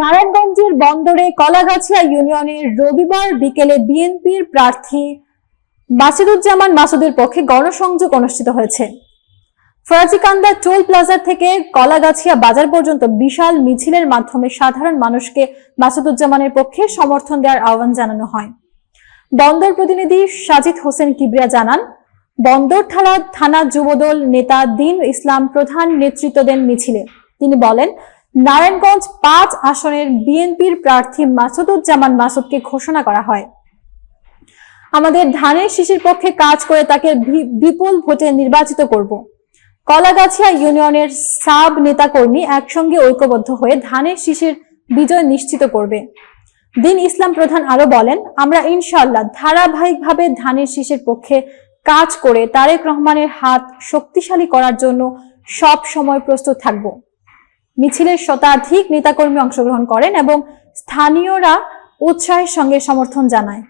নারায়ণগঞ্জের বন্দরে কলাগাছিয়া ইউনিয়নের রবিবার বিকেলে বিএনপির প্রার্থী মাসুদুজ্জামান মাসুদের পক্ষে গণসংযোগ অনুষ্ঠিত হয়েছে। ফরাজিকান্দা টোল প্লাজা থেকে কলাগাছিয়া বাজার পর্যন্ত বিশাল মিছিলের মাধ্যমে সাধারণ মানুষকে মাসুদুজ্জামানের পক্ষে সমর্থন দেওয়ার আহ্বান জানানো হয়। বন্দর প্রতিনিধি সাজিদ হোসেন কিবরিয়া জানান, বন্দর থানা যুবদল নেতা দিন ইসলাম প্রধান নেতৃত্ব দেন মিছিলে। তিনি বলেন, নারায়ণগঞ্জ 5 আসনের বিএনপির প্রার্থী মাসুদুজ্জামান মাসুদকে ঘোষণা করা হয়। আমাদের ধানের শীষের পক্ষে কাজ করে তাকে বিপুল ভোটে নির্বাচিত করব। কলাগাছিয়া ইউনিয়নের সাব নেতাকর্মী একসঙ্গে ঐক্যবদ্ধ হয়ে ধানের শীষের বিজয় নিশ্চিত করবে। দিন ইসলাম প্রধান আরো বলেন, আমরা ইনশাআল্লাহ ধারাবাহিকভাবে ধানের শীষের পক্ষে কাজ করে তারেক রহমানের হাত শক্তিশালী করার জন্য সব সময় প্রস্তুত থাকব। মিছিলের শতাধিক নেতাকর্মী অংশগ্রহণ করেন এবং স্থানীয়রা উৎসাহের সঙ্গে সমর্থন জানায়।